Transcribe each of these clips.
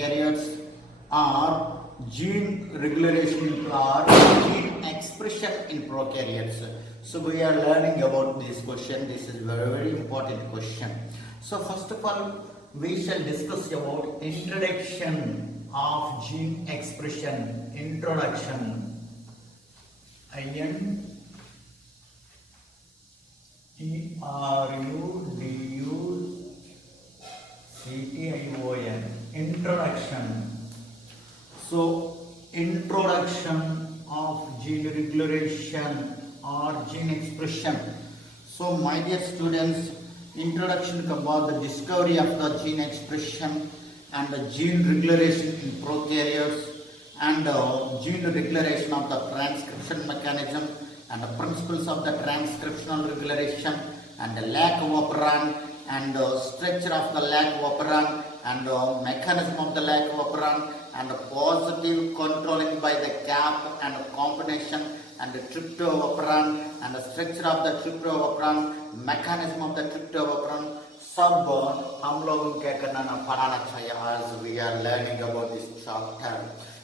prokaryotes or gene regulation or gene expression in prokaryotes. So we are learning about this question. This is very important question. So first of all, we shall discuss about introduction of gene expression. Introduction. INTRODUCTION. Introduction. So introduction of gene regulation or gene expression. So my dear students, introduction about the discovery of the gene expression and the gene regulation in prokaryotes and gene regulation of the transcription mechanism and the principles of the transcriptional regulation and the lac operon and structure of the lac operon and mechanism of the lac operon and positive controlling by the cap and combination and the tryptophan and the structure of the tryptophan, mechanism of the tryptophan. सब हम लोगों क्या करना ना पढ़ाना चाहिए as we are learning about this chapter.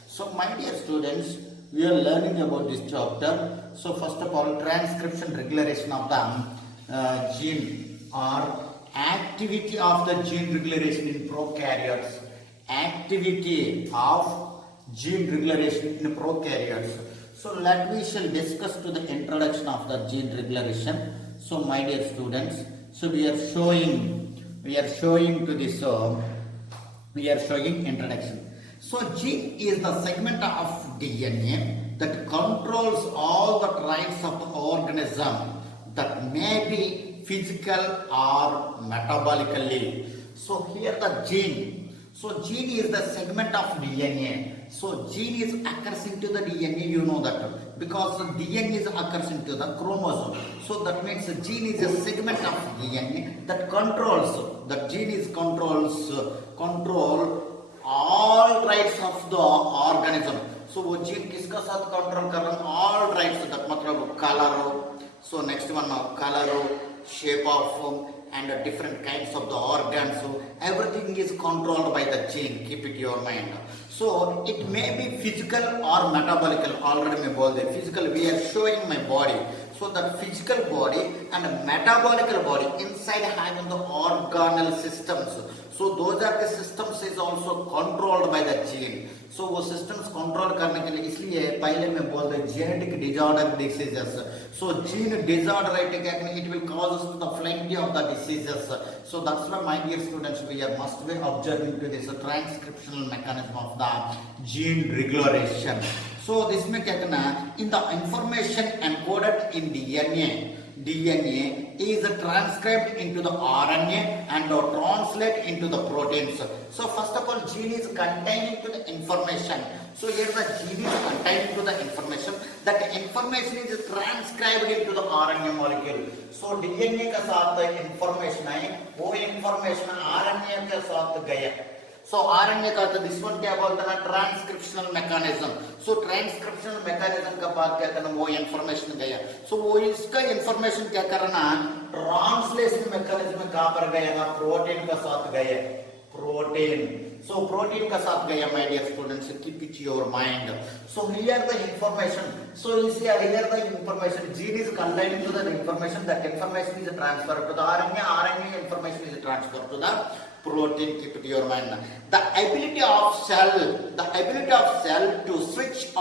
So my dear students, we are learning about this chapter. So first of all, transcription regulation of the gene or activity of the gene regulation in prokaryotes. Activity of gene regulation in prokaryotes. So we shall discuss to the introduction of the gene regulation. So my dear students, so we are showing to this we are showing introduction. So gene is the segment of DNA that controls all the traits of the organism that may be physical or metabolically. So here the gene. So gene is the segment of DNA. So gene is occurs into the DNA, you know that, because the DNA is occurs into the chromosome. So that means the gene is a segment of DNA that controls, the gene is control all traits of the organism. So वो gene किसका साथ control कर रहा है? All traits, that मतलब color, so next one now color, shape of and different kinds of the organs. So everything is controlled by the gene. Keep it in your mind. So it may be physical or metabolical. Already मैं बोल दे physical. We are showing my body. So the physical body and metabolical body inside having the organelle systems. So those are the systems is also controlled by the gene. So वो systems control करने के लिए इसलिए पहले मैं बोल रहा genetic disorder diseases. So gene disorder it will cause us the plenty of the diseases. So that's why my dear students, we are must be observing to this transcriptional mechanism of the gene regulation. So this में क्या करना है? In the information encoded in DNA is transcribed into the RNA and translate into the proteins. So first of all, gene is containing to the information. So here the gene is containing to the information. That information is transcribed into the RNA molecule. So DNA का साथ information है, वो information RNA के साथ गया. So RNA का तो this one क्या बोलता है? Transcriptional mechanism. So transcriptional mechanism का बात क्या करना? वो information गया. So वो इसका information क्या करना? Translation mechanism कहाँ पर गया ना? Protein का साथ गया. Protein. So protein का साथ गया, my dear students. Keep it in your mind. So here the information. So here the information. Gene is containing to the information. That information is transferred to the RNA. RNA information is transferred to the protein. Keep it in your mind. The ability of cell to switch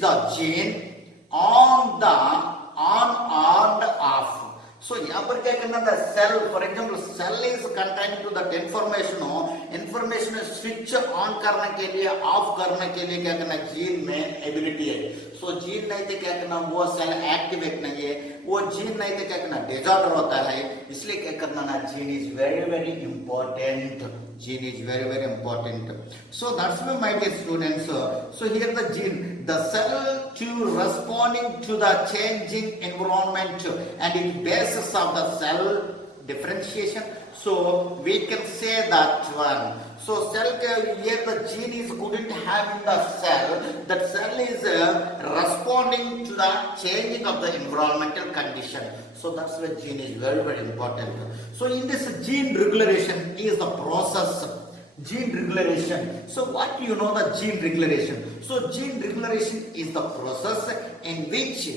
the gene on and off. So यहाँ पर क्या करना था? Cell, for example, cell is containing to that information switch on करने के लिए, off करने के लिए क्या करना? Gene में ability है. So gene नहीं तो क्या करना? वो cell activate नहीं है. वो gene नहीं तो क्या करना? Disorder होता है. इसलिए क्या करना ना? Gene is very important. Gene is very important. So that's why my dear students. So here the gene, the cell to responding to the changing environment and its basis of the cell differentiation. So we can say that one. So cell here the gene is couldn't have in the cell. That cell is responding to the changing of the environmental condition. So that's why gene is very important. So in this gene regulation is the process. Gene regulation. So what do you know the gene regulation? So gene regulation is the process in which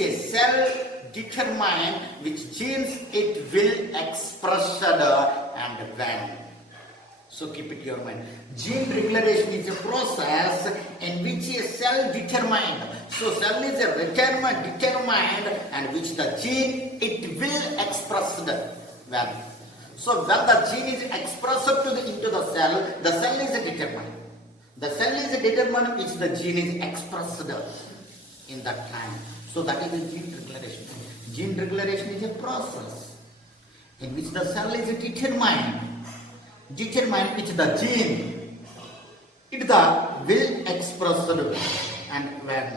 a cell determine which genes it will express and when. So keep it in your mind. Gene regulation is a process in which a cell determined. So cell is a determined and which the gene it will express when. So when the gene is expressed into the cell is determined. The cell is determined which the gene is expressed in that time. So that is the gene regulation. Gene regulation is a process in which the cell is determined which the gene it will express and when.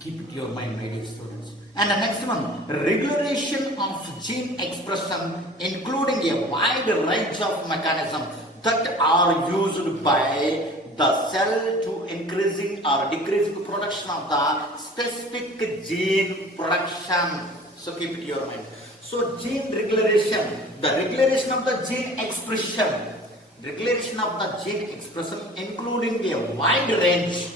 Keep it in your mind, my dear students. And the next one, regulation of gene expression, including a wide range of mechanisms that are used by the cell to increasing or decreasing production of the specific gene production. So keep it in your mind. So gene regulation, the regulation of the gene expression, including a wide range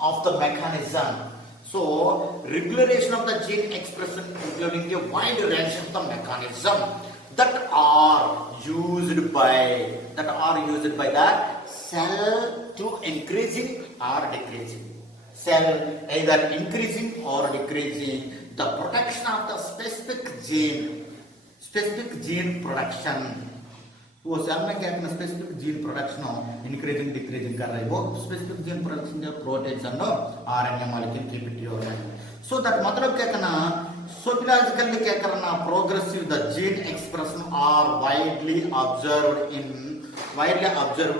of the mechanism. So regulation of the gene expression including a wide range of the mechanism that are used by the cell to increasing or decreasing. Cell either increasing or decreasing the production of the specific gene production. वो cell में क्या करना specific gene production increasing decreasing कर रहा है वो specific gene production जो proteins and RNA molecule keep it your mind so that मतलब क्या करना सो बिलॉजिकली क्या करना progressive the gene expression are widely observed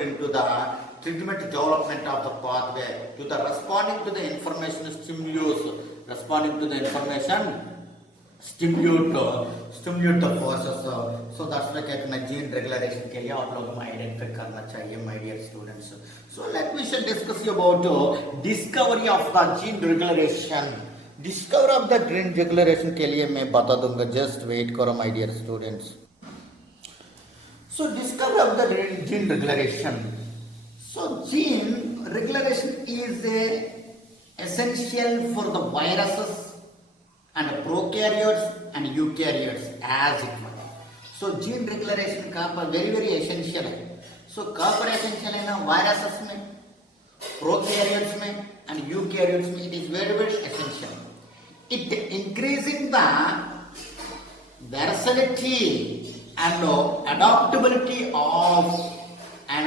into the treatment development of the pathway to the responding to the information stimulate the process. So that's why कहते हैं gene regulation के लिए आप लोगों को आइडेंटिफाई करना चाहिए my dear students. So let me shall discuss about discovery of the gene regulation. Discovery of the gene regulation के लिए मैं बता दूंगा, just wait करो my dear students. So discovery of the gene regulation. So gene regulation is essential for the viruses and prokaryotes and eukaryotes as it were. So gene regulation का पर very essential है. So कहाँ पर essential है ना viruses में, prokaryotes में and eukaryotes में it is very essential. It increasing the versatility and adaptability of an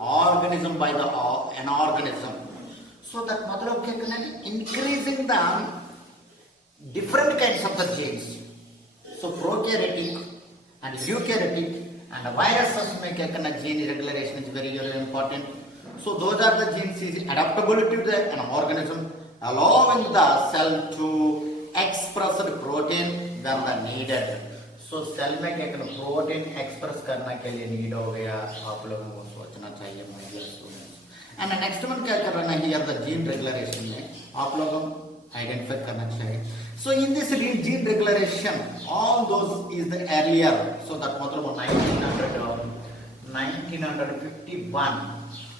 organism by an organism. So that मतलब क्या करना है increasing the different kinds of the genes. So prokaryotic and eukaryotic and viruses में क्या करना gene regulation is very important. So those are the genes is adaptability to an organism, allowing the cell to express the protein when the needed. So cell में क्या करना protein express करने के लिए need हो गया, आप लोगों को सोचना चाहिए my dear students. And the next one क्या करना है here the gene regulation में आप लोगों identify करना चाहिए. So in this gene regulation, all those is the earlier. So that मतलब 1951.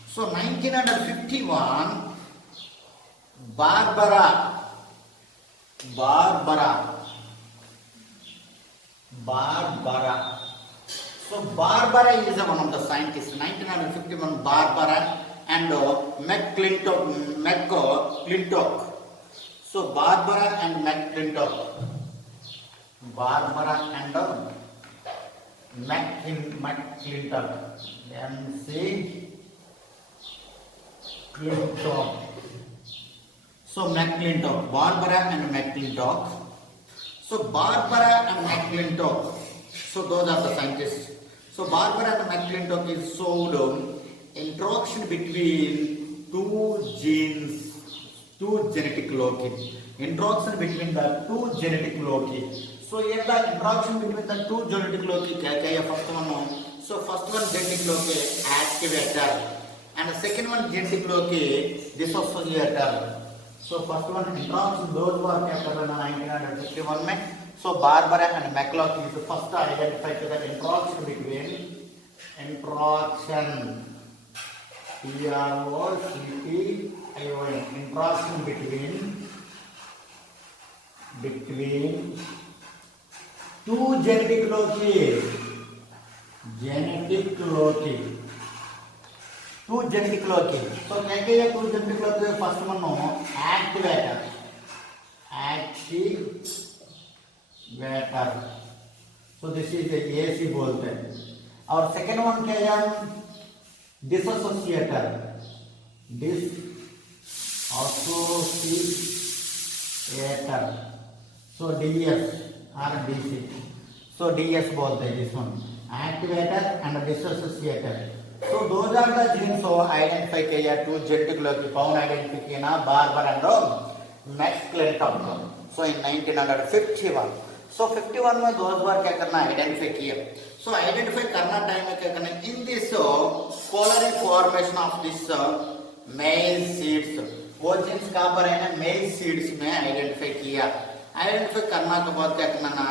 So 1951, Barbara. So Barbara is one of the scientists. 1951, Barbara and McClintock. So Barbara and McClintock. So McClintock, Barbara and McClintock. So Barbara and McClintock. So those are the scientists. So Barbara and McClintock is showed interaction between two genetic loci. Interaction between the two genetic loci. So here the interaction between the two genetic loci क्या है first one? So first one genetic loci activator and the second one genetic loci dissociator. So first one interaction those who are kept in 1951 में. So Barbara and McClintock is the first to identify the interaction between interaction, T-R-O-C-T-I-O-N, interaction between two genetic loci, two genetic loci. So क्या क्या two genetic loci? First one no activator. So this is the AC बोलते हैं. और second one क्या है? Disassociator. So DS or DC. So DS बोलते हैं this one. Activator and disassociator. So those are the genes so identify किया two genetic loci found identify किया ना Barber and Max Clinton. So in 1951. So 51 में 2 बार क्या करना identify किया. So identify करना टाइम में क्या करना in this polarity formation of this male seeds. वो जीन्स कहाँ पर है ना मेल सीड्स में आइडेंटिफाई किया. आइडेंटिफाई करना के बाद क्या करना ना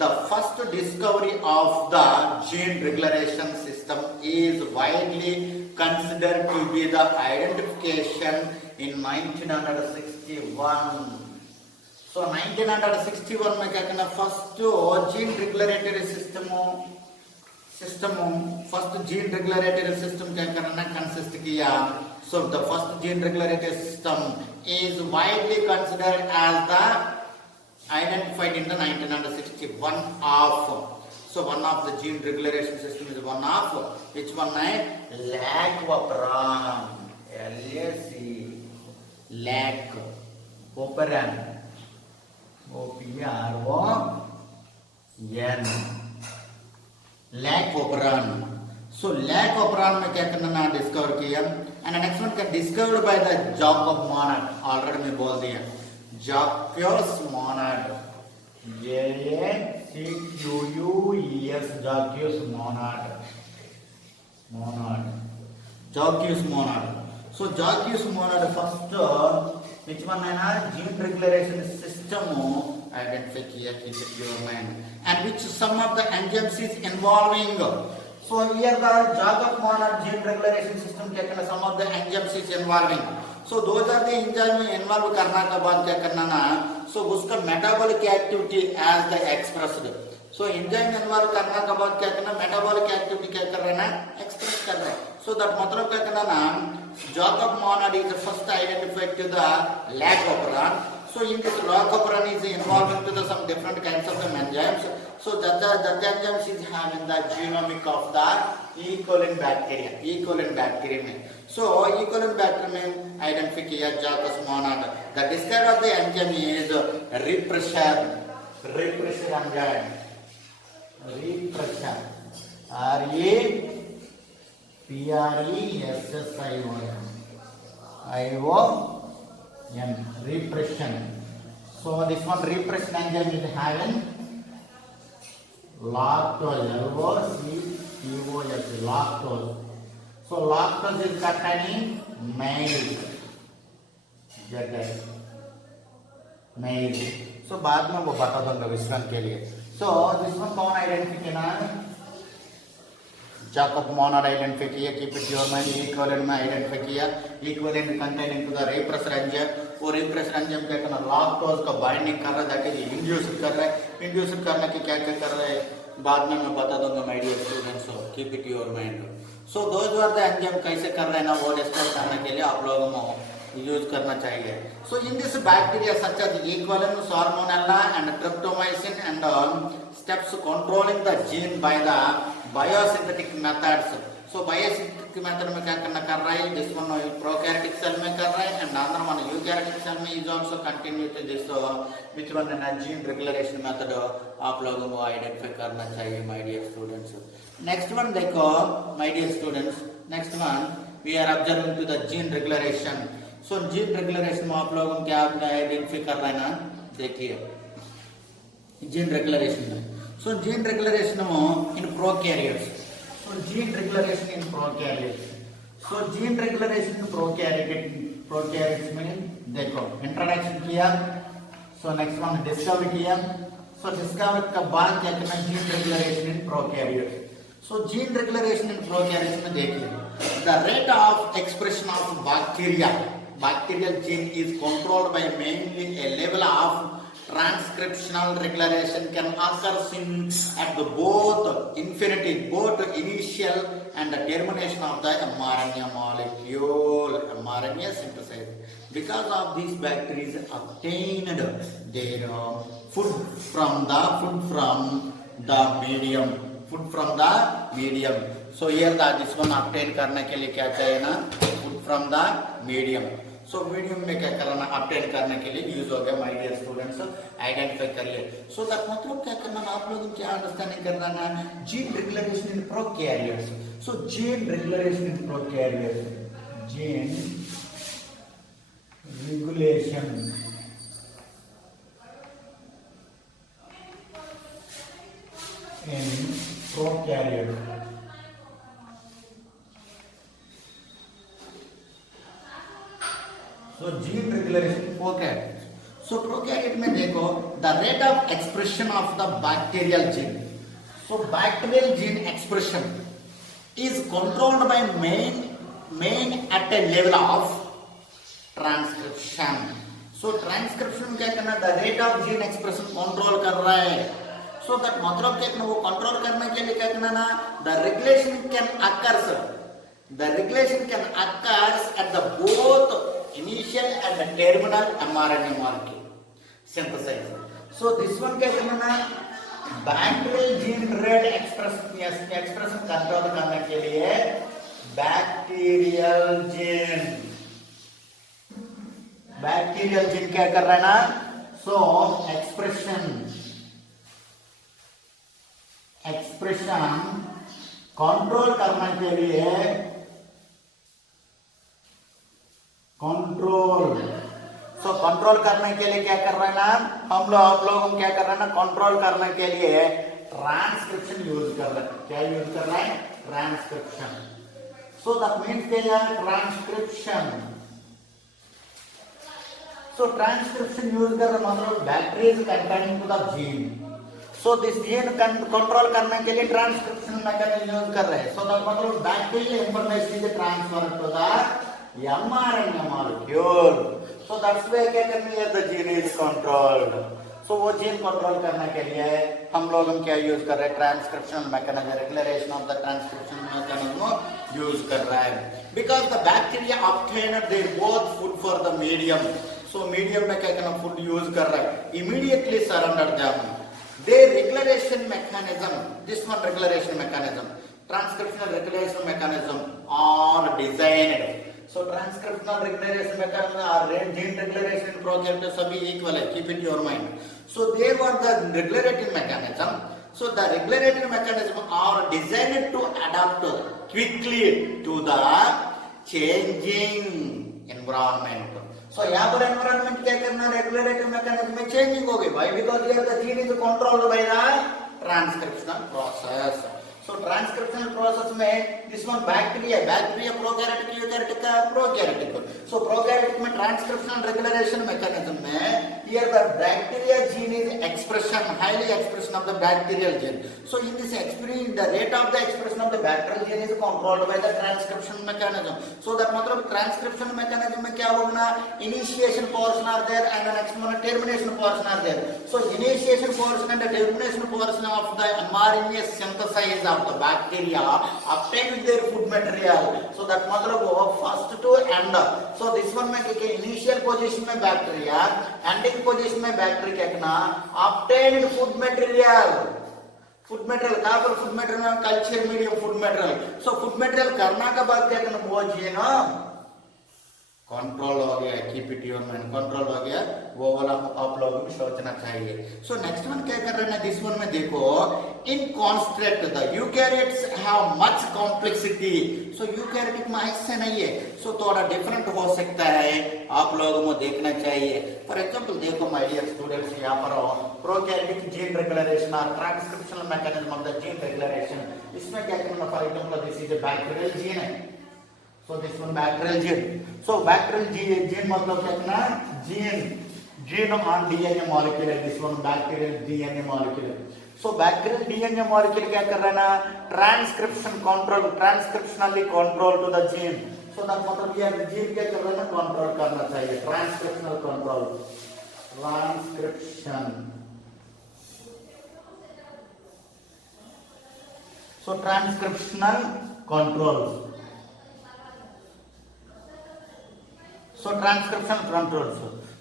the first discovery of the gene regulation system is widely considered to be the identification in 1961. So 1961 में क्या करना first gene regulatory system first gene regulatory system क्या करना कंसिस्ट किया. So the first gene regulatory system is widely considered as the identified in the 1961 of. So one of the gene regulation system is one of which one है Lac-Operon, Lac-Operon, O-P-R-O-N, Lac-Operon. So Lac-Operon में क्या करना ना discover किया. And next one का discovered by the Jacob Monod. Already मैं बोल दिया Jacques Monod, J-A-C-Q-U-E-S, Jacques Monod. So Jacques Monod first which one है ना gene regulation system identify किया. Keep it your mind. And which some of the enzymes is involving. So here the Jacob Monod gene regulation system क्या करना some of the enzymes is involving. So those are the enzymes involve करना के बाद क्या करना ना so उसका metabolic activity as the expressed. So enzyme involve करना के बाद क्या करना metabolic activity क्या कर रहा है ना express कर रहा है. So that मतलब क्या करना ना Jacob Monod is first identified to the Lac-Operon. So in this Lac-Operon is involved into the some different kinds of the enzymes. So that enzymes is having the genomic of the E. coli bacteria में. So E. coli bacteria में identify किया Jacques Monod. The description of the enzyme is repressor enzyme. Repressor. R-E-P-R-E-S-S-I-O-N. Repression. So this one repression enzyme is having lactose. L-O-C-T-O-S. Lactose. So lactose is containing maize. So बाद में वो बता दूंगा विश्वन के लिए. So this one कौन identify किया ना Jacob Monod आइडेंटिफाई किया. Keep it your mind. Equivalent में आइडेंटिफाई किया. Equivalent containing to the repressor enzyme. वो repressor enzyme क्या करना लैक्टोज का बाइंडिंग कर रहा है दैट इज इंड्यूस कर रहा है. इंड्यूस करने के क्या क्या कर रहा है बाद में मैं बता दूंगा my dear students. Keep it your mind. So those are the enzyme कैसे कर रहे हैं ना वो डिस्कस करने के लिए आप लोगों को यूज करना चाहिए. So in this bacteria such as E. coli, Salmonella and Streptomycin and steps controlling the gene by the biosynthetic methods. So biosynthetic method में क्या करना कर रहा है this one prokaryotic cell में कर रहा है and another one eukaryotic cell में is also continue to this which one है gene regulation method आप लोगों को आइडेंटिफाई करना चाहिए my dear students. Next one देखो my dear students. Next one we are observing to the gene regulation. So gene regulation में आप लोगों को क्या आइडेंटिफाई कर रहा है ना देखिए gene regulation में. So gene regulation in prokaryotes. So gene regulation in prokaryotes. So gene regulation in prokaryotes में देखो introduction किया. So next one discovery किया. So discovery का बाद क्या करना gene regulation in prokaryotes. So gene regulation in prokaryotes में देखिए the rate of expression of bacterial gene is controlled by mainly a level of transcriptional regulation can occur at the both initial and the termination of the mRNA molecule, mRNA synthesis. Because of these bacteria obtained their food from the medium. So here this one obtain करने के लिए क्या चाहिए ना, food from the medium. So medium में क्या करना, update करने के लिए यूज हो गया. माय डियर स्टूडेंट्स आइडेंटिफाई करिए. सो दैट मतलब क्या करना, आप लोग क्या अंडरस्टैंडिंग करना है, gene regulation in prokaryotes. So gene regulation in prokaryotes, gene regulation in prokaryote. So gene regulation prokaryote. So prokaryote में देखो the rate of expression of the bacterial gene. So bacterial gene expression is controlled by main at a level of transcription. So transcription क्या करना, the rate of gene expression control कर रहा है. So that मतलब क्या करना, वो control करने के लिए क्या करना ना, the regulation can occurs at the both initial and the terminal mRNA molecule synthesis. So this one क्या करना ना, bacterial gene rate expression control करने के लिए bacterial gene क्या कर रहा है ना, so expression कंट्रोल करने के लिए कंट्रोल करने के लिए क्या कर रहे हैं ना, आप लोग क्या कर रहे हैं ना, कंट्रोल करने के लिए ट्रांसक्रिप्शन यूज कर रहे हैं. क्या यूज कर रहे हैं, ट्रांसक्रिप्शन. सो दैट मीन्स क्या है, ट्रांसक्रिप्शन. सो ट्रांसक्रिप्शन यूज कर रहे मतलब bacteria containing to the gene. So this gene control करने के लिए ट्रांसक्रिप्शन मैकेनिज्म यूज कर रहे हैं. सो दैट मतलब bacterial information is transfer to the mRNA molecule. So that's way क्या करनी है, the gene is controlled. So वो जीन कंट्रोल करने के लिए हम क्या यूज कर रहे हैं, transcription mechanism, regulation of the transcription mechanism use कर रहा है. Because the bacteria obtained their both food for the medium. So medium में क्या करना, फूड यूज कर रहा है, immediately surrender them. Their regulation mechanism, this one regulation mechanism, transcriptional regulation mechanism are designed. So transcriptional regulation mechanism or gene regulation prokaryote sabhi equal hai, keep it in your mind. So there was the regulating mechanism. So the regulating mechanism are designed to adapt quickly to the changing environment. So यहाँ पर environment क्या करना, regulatory mechanism में changing हो गई भाई, because here the gene is controlled by the transcriptional process. So transcriptional process में this one bacteria prokaryotic, eukaryotic का प्रोकैरियोटिक. सो प्रोकैरियोटिक में ट्रांसक्रिप्शनल रेगुलेशन मैकेनिज्म में here the bacteria gene is expression, highly expression of the bacterial gene. So in this expression the rate of the expression of the bacterial gene is controlled by the transcription mechanism. So that मतलब transcription mechanism में क्या होगा, initiation portion are there and the next one termination portion are there. So initiation portion and the termination portion of the mRNA synthesis of the bacteria obtain their food material. So that मतलब वो first to end. So this one में क्या, initial position में bacteria, ending position में bacteria क्या करना, obtained food material. Food material कहाँ पर, food material culture medium food material. So food material करना के बाद क्या करना, वो जी ना कंट्रोल हो गया, keep it your mind, control हो गया, वो वाला आप लोगों को सोचना चाहिए. सो नेक्स्ट वन क्या कर रहे हैं, दिस वन में देखो, in construct the eukaryotes have much complexity. So eukaryotic में ऐसा नहीं है, सो थोड़ा डिफरेंट हो सकता है, आप लोगों को देखना चाहिए. फॉर एग्जांपल देखो माय डियर स्टूडेंट्स, यहाँ पर प्रोकैरियोटिक जीन रेगुलेशन और transcriptional mechanism of the gene regulation, इसमें क्या करना, for example this is a bacterial gene है. So this one bacterial gene. So bacterial gene मतलब क्या करना, gene on DNA molecule. This one bacterial DNA molecule. So bacterial DNA molecule क्या कर रहा है ना, transcription control, transcriptionally control to the gene. So that मतलब ये जीन क्या कर रहा है ना, कंट्रोल करना चाहिए, transcriptional control, transcription. So transcriptional control, so transcription control.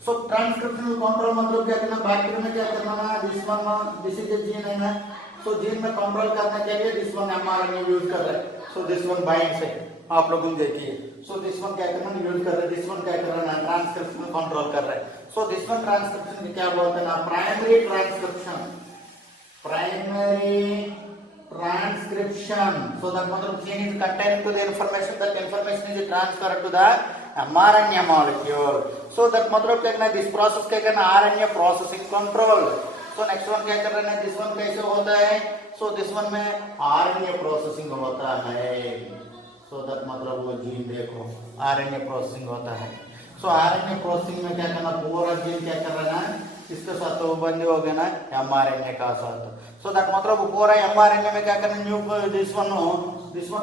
So transcriptional control मतलब क्या करना, बैक्टीरिया में क्या करना ना, this one, this is the gene है ना, सो जीन में कंट्रोल करने के लिए दिस वन एमआरएनए यूज कर रहा है। सो दिस वन बाइंड्स है, आप लोगों ने देखिए। सो दिस वन क्या करना यूज कर रहा है, दिस वन क्या कर रहा है, ट्रांसक्रिप्शन कंट्रोल कर रहा है। सो दिस वन ट्रांसक्रिप्शन क्या बोलते हैं ना, primary transcription, primary transcription. So that मतलब gene is contained to the information, that information is transferred to the mRNA molecule. So that मतलब क्या करना है, this process क्या करना, RNA processing control. So next one क्या कर रहे हैं, this one कैसे होता है, so this one में RNA processing होता है। So that मतलब वो gene देखो RNA processing होता है। So RNA processing में क्या करना, पूरा gene क्या कर रहा है, इसके साथ तो बंदे हो गए ना mRNA का साथ। सो दैट मतलब पूरा mRNA में क्या करना, न्यू दिस वन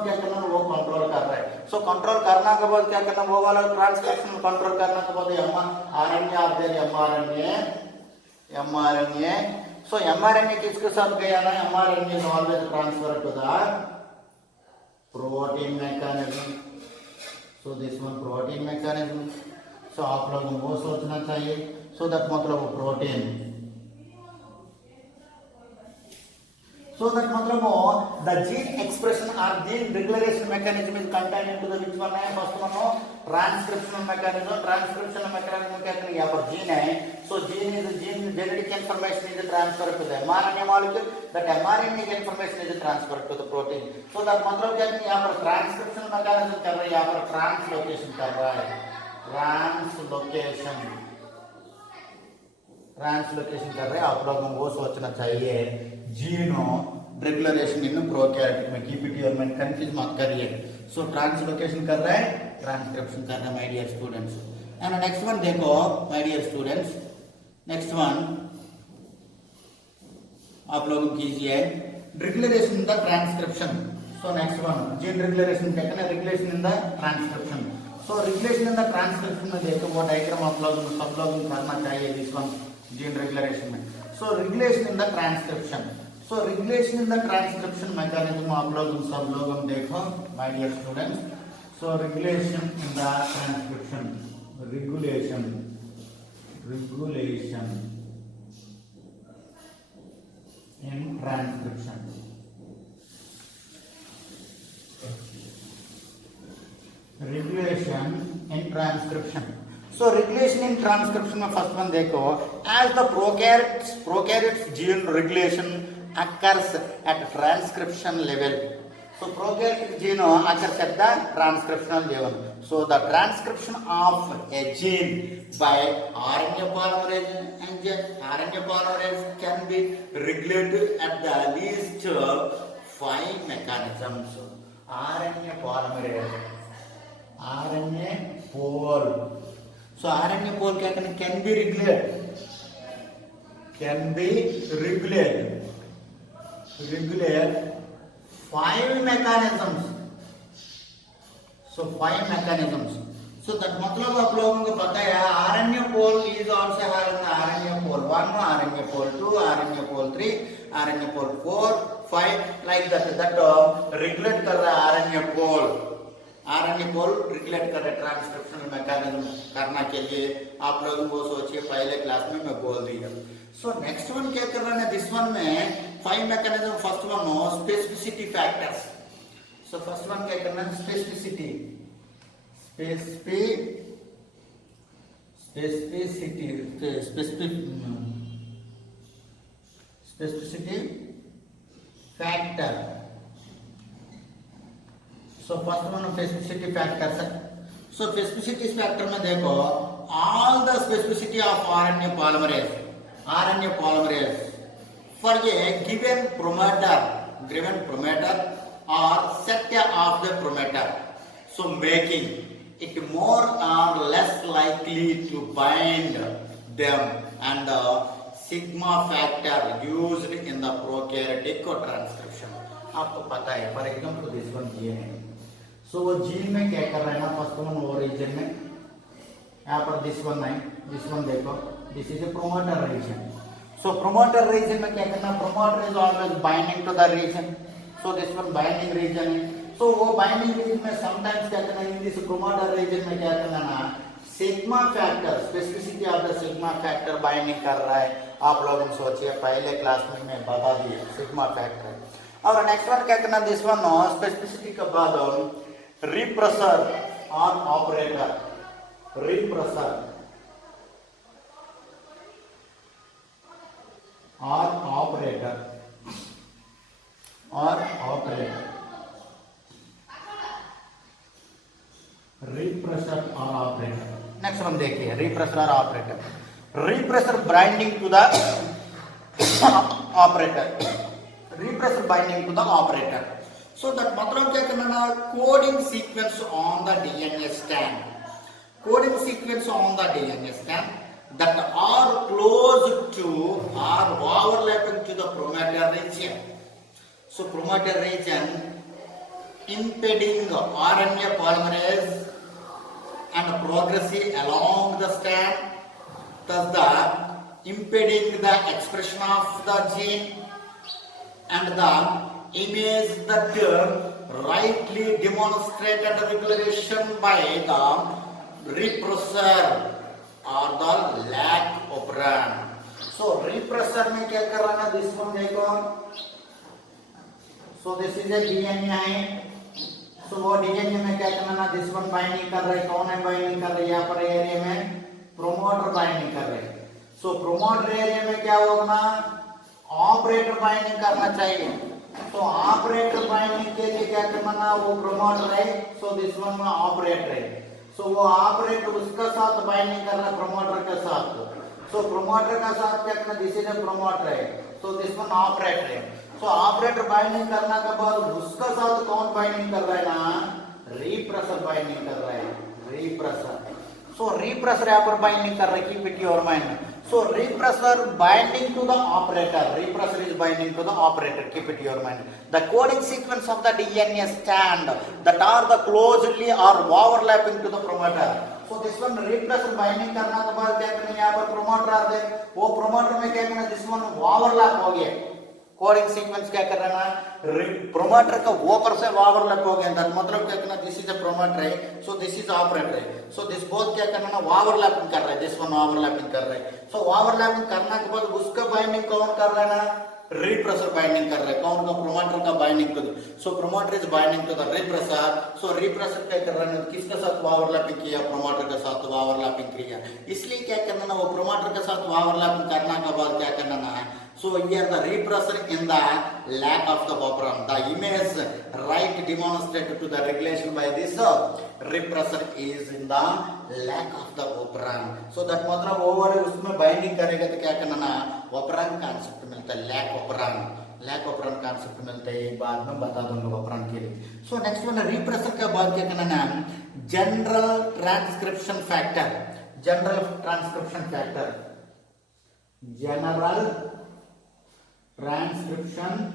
क्या करना, वो कंट्रोल कर रहा है। सो कंट्रोल करना के बाद क्या करना, वो वाला ट्रांसक्रिप्शन कंट्रोल करने के बाद RNA of the mRNA। So mRNA किसके साथ गया ना, mRNA is always transfer to the protein mechanism. So this one protein mechanism. So आप लोगों को वो सोचना चाहिए। सो दैट मतलब प्रोटीन, so that मतलब the gene expression or gene regulation mechanism is contained into the which one है, first one हो transcriptional mechanism। transcriptional mechanism क्या करें, यहाँ पर gene है, so gene is gene genetic information is transferred to the mRNA molecule, that mRNA information is transferred to the protein। so that मतलब क्या करें, यहाँ पर transcriptional mechanism कर रहा है, यहाँ पर translocation कर रहा है, translocation, ट्रांसलोकेशन कर रहे हैं। आप लोगों को वो सोचना चाहिए, जीनो रेगुलरेशन इन प्रोकैरियोट में, keep it your mind, confuse मत करिए। सो ट्रांसलोकेशन कर रहा है, ट्रांसक्रिप्शन कर रहा है my dear students. And next one देखो my dear students, next one आप लोग कीजिए, regulation in the transcription. So next one gene regulation क्या करना, regulation in the transcription. So regulation in the transcription में देखो वो डायग्राम आप लोग सब लोग करना चाहिए, दिस वन जीन रेगुलेशन में। So regulation in the transcription, so regulation in the transcription mechanism आप लोग सब लोग हम देखो my dear students. So regulation in the transcription, regulation in transcription, regulation in transcription। so regulation in transcription में first one देखो, as the prokaryotes gene regulation occurs at transcription level। so prokaryotic gene occurs at the transcriptional level। so the transcription of a gene by RNA polymerase can be regulated at the least 5 mechanisms। RNA polymerase, RNA pole, so RNA pole क्या करना, can be regulated, regulate 5 mechanisms। so 5 mechanisms। so that मतलब आप लोगों को पता है RNA pole is also having RNA pole 1, RNA pole 2, RNA pole 3, RNA pole 4, 5 like that regulate कर रहा है RNA pole रेगुलेट कर रहे ट्रांसक्रिप्शनल मैकेनिज्म करने के लिए। आप लोगों को सोचिए, पहले क्लास में मैं बोल दिया। सो नेक्स्ट वन क्या कर रहा है, दिस वन में 5 मैकेनिज्म। फर्स्ट वन हो specificity factors. So first one क्या करना है, specificity factor. So first one specificity factors. So specificity factor में देखो, all the specificity of RNA polymerase for a given promoter or set of the promoter, so making it more or less likely to bind them and sigma factor used in the prokaryotic transcription. आपको पता है, for example this one gene है। सो वो gene में क्या कर रहा है ना, फर्स्ट वन वो रीजन में, यहाँ पर दिस वन है, दिस वन देखो, this is a promoter region. So promoter region में क्या करना, promoter is always binding to the region. So this one binding region है। सो वो बाइंडिंग रीजन में समटाइम्स क्या करना, इन दिस प्रोमोटर रीजन में क्या करना ना, sigma factor, specificity of the sigma factor binding कर रहा है। आप लोग सोचिए, पहले क्लास में मैं बता दिया सिग्मा फैक्टर। और नेक्स्ट वन क्या करना, दिस वन स्पेसिफिसिटी के बाद रिप्रेसर और ऑपरेटर, रिप्रेसर और ऑपरेटर, और ऑपरेटर, रिप्रेसर और ऑपरेटर। नेक्स्ट वन देखिए, रिप्रेसर और operator. Repressor binding to the operator, repressor binding to the operator. So that मतलब क्या करना ना, coding sequence on the DNA strand, coding sequence on the DNA strand that are close to or overlapping to the promoter region. So promoter region impeding RNA polymerase and progressing along the strand, thus the impeding the expression of the gene and the image that rightly demonstrated regulation by the repressor or the lag operand. So repressor में क्या कर रहा है, this one देखो, so this is A DNA है। सो वो DNA में क्या करना ना, दिस वन बाइंडिंग कर रहे, कौन है बाइंडिंग कर रहे, यहाँ पर एरिया में प्रोमोटर बाइंडिंग कर रहे। सो प्रोमोटर एरिया में क्या होगा ना, ऑपरेटर बाइंडिंग करना चाहिए। तो ऑपरेटर बाइंडिंग के लिए क्या करना ना, वो प्रोमोटर है, सो दिस वन में ऑपरेटर है। सो वो ऑपरेटर उसका साथ बाइंडिंग कर रहा है, प्रोमोटर के साथ। सो प्रोमोटर का साथ क्या करना, दिस इज ए प्रोमोटर है, सो दिस वन ऑपरेटर है। सो ऑपरेटर बाइंडिंग करने के बाद उसका साथ कौन बाइंडिंग कर रहा है ना, रिप्रेसर बाइंडिंग कर रहा है, रिप्रेसर। सो रिप्रेसर यहाँ पर बाइंडिंग कर रहा है, keep it your mind. So repressor binding to the operator. Repressor is binding to the operator. Keep it in your mind. The coding sequence of the DNA strand that are the closely or overlapping to the promoter. So this one repressor binding करना के बाद क्या करना, यहाँ पर promoter आते हैं, वो promoter में क्या करना, this one overlap हो गया। कोडिंग सीक्वेंस क्या कर रहा है, प्रोमोटर का वो पर से ओवरलैप हो गया, मतलब क्या करना, दिस इज अ प्रोमोटर है, सो दिस इज ऑपरेटर है। सो दिस बोथ क्या करना ना, ओवरलैपिंग कर रहा है, दिस वन ओवरलैपिंग कर रहा है। सो ओवरलैपिंग करने के बाद उसका बाइंडिंग कौन कर रहा है ना, रिप्रेसर बाइंडिंग कर रहा है, कौन का, प्रोमोटर का बाइंडिंग कर। So promoter is binding to the repressor. So repressor क्या कर रहा है, किसके साथ ओवरलैपिंग किया, प्रोमोटर के साथ ओवरलैपिंग किया। इसलिए क्या करना ना, वो प्रोमोटर के साथ ओवरलैपिंग करने के बाद क्या करना ना है, so here the repressor in the lack of the operand, the image right demonstrated to the regulation by this repressor is in the lack of the operand. So that मतलब ओवर उसमें binding करेगा तो क्या करना ना, operand concept मिलता है, lack operand, lack operand concept मिलता है, बाद में बता दूंगा operand के लिए। So next one repressor के बाद क्या करना ना, general transcription factor, general transcription factor, general transcription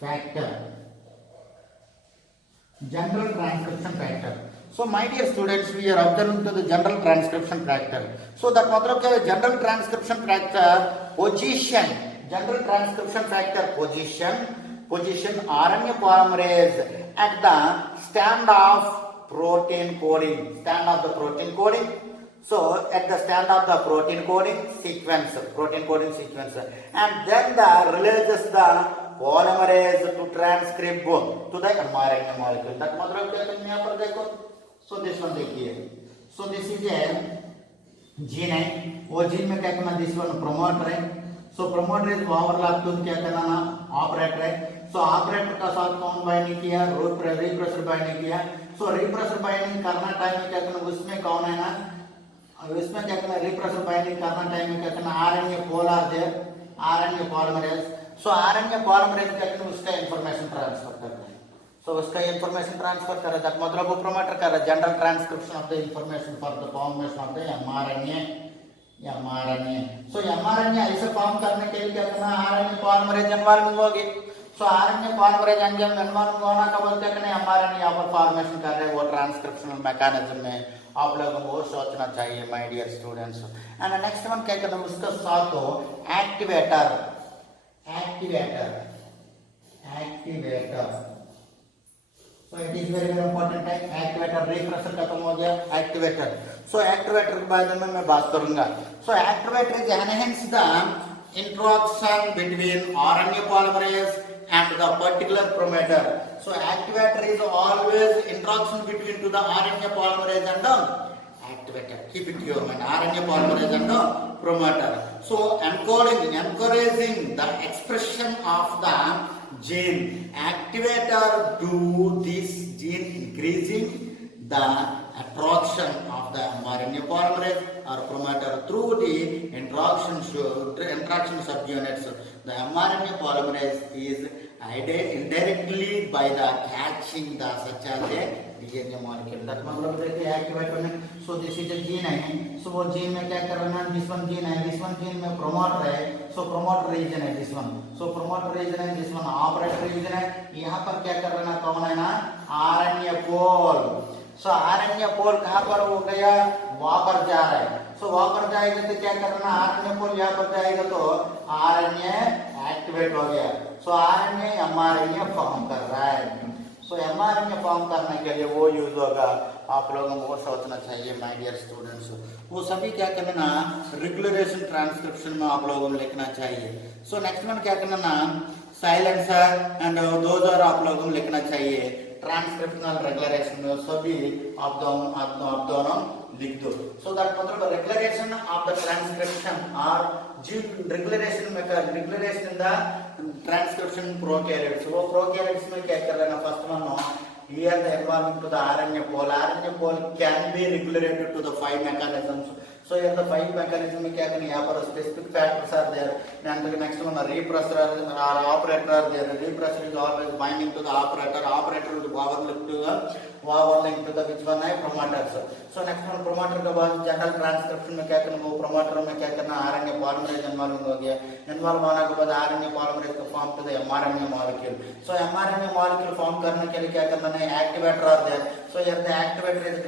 factor, general transcription factor. So my dear students, we are observing to the general transcription factor. So that मतलब क्या है, general transcription factor position, general transcription factor position RNA polymerase at the stand of protein coding, stand of the protein coding. So at the stand of the protein coding sequence, and then the releases the polymerase to transcribe to the mRNA molecule. That मतलब क्या करना है, यहाँ पर देखो, so this one देखिए, so this is a gene है, वो gene में क्या करना, this one promoter है, so promoter is overlap to क्या करना ना, operator है, so operator का साथ कौन बाइंडिंग किया, repressor बाइंडिंग किया। so repressor बाइंडिंग करना टाइम में क्या करना, उसमें कौन है ना, इसमें क्या करना, रिप्रेसर बाइंडिंग करना टाइम में क्या करना, RNA polar there, RNA polymerase. So RNA polymerase क्या करना, उसका इंफॉर्मेशन ट्रांसफर करना है। So उसका information transfer करे, that मतलब वो promoter करे general transcription of the information for the formation of the mRNA. So mRNA ऐसे फॉर्म करने के लिए क्या करना है, RNA पॉलीमरेज एनवायरमेंट होगी. So RNA पॉलीमरेज एनवायरमेंट होना का बोलते हैं कि mRNA यहाँ पर फॉर्मेशन कर रहे हैं, वो ट्रांसक्रिप्शनल मैकेनिज्म में आप लोगों को वो सोचना चाहिए my dear students. And next one क्या करना है, उसका साथ हो activator. So it is very important है एक्टिवेटर. रिप्रेसर खत्म हो गया, एक्टिवेटर. So एक्टिवेटर के बारे में मैं बात करूंगा. So activator is enhance the interaction between RNA polymerase and the particular promoter. So activator is always interaction between to the RNA polymerase and the activator. Keep it in your mind. RNA polymerase and the promoter. So encouraging the expression of the gene. Activator do this gene increasing the attraction of the RNA polymerase or promoter through the interaction subunits. The mRNA polymerase is indirectly by the catching the such as a DNA molecule. That मतलब देखिए activator में. So this is a gene है. So वो gene में क्या करना है, this one gene है, this one gene में promoter है. So promoter region है this one. So promoter region है, this one operator region है. यहाँ पर क्या करना कौन है ना, RNA pole. So RNA pole कहाँ पर हो गया, वहाँ पर जा रहा है. So वहाँ पर जाएगा तो क्या करना, RNA pole यहाँ पर जाएगा तो RNA एक्टिवेट हो गया. So RNA mRNA फॉर्म कर रहा है. So mRNA फॉर्म करने के लिए वो यूज होगा. आप लोगों को सोचना चाहिए माय डियर स्टूडेंट्स. वो सभी क्या करना, रेगुलरेशन ट्रांसक्रिप्शन में आप लोगों को लिखना चाहिए. सो नेक्स्ट वन क्या करना, साइलेंसर एंड दोज और आप लोगों को लिखना चाहिए. ट्रांसक्रिप्शनल रेगुलरेशन में सभी आप दोनों लिख दो. सो दैट मतलब रेगुलरेशन ऑफ द ट्रांसक्रिप्शन और जीन रेगुलरेशन में कर रेगुलरेशन इन द ट्रांसक्रिप्शन प्रोकैरियोट्स. वो प्रोकैरियोट्स में क्या कर लेना, first one here the environment to the RNA pole. RNA pole can be regulated to the 5 mechanisms. So here the 5 mechanism में क्या करना, यहाँ पर specific factors are there. Then the next one repressor or operator are there. Repressor is always binding to the operator. Operator is power link to the which one है, promoters. So next one promoter के बाद general transcription में क्या करना, वो promoter में क्या करना, RNA polymerase इन्वॉल्व हो गया. इन्वॉल्व होने के बाद RNA polymerase को form to the mRNA molecule. So mRNA molecule form करने के लिए क्या करना है, activator are there. So here the activator is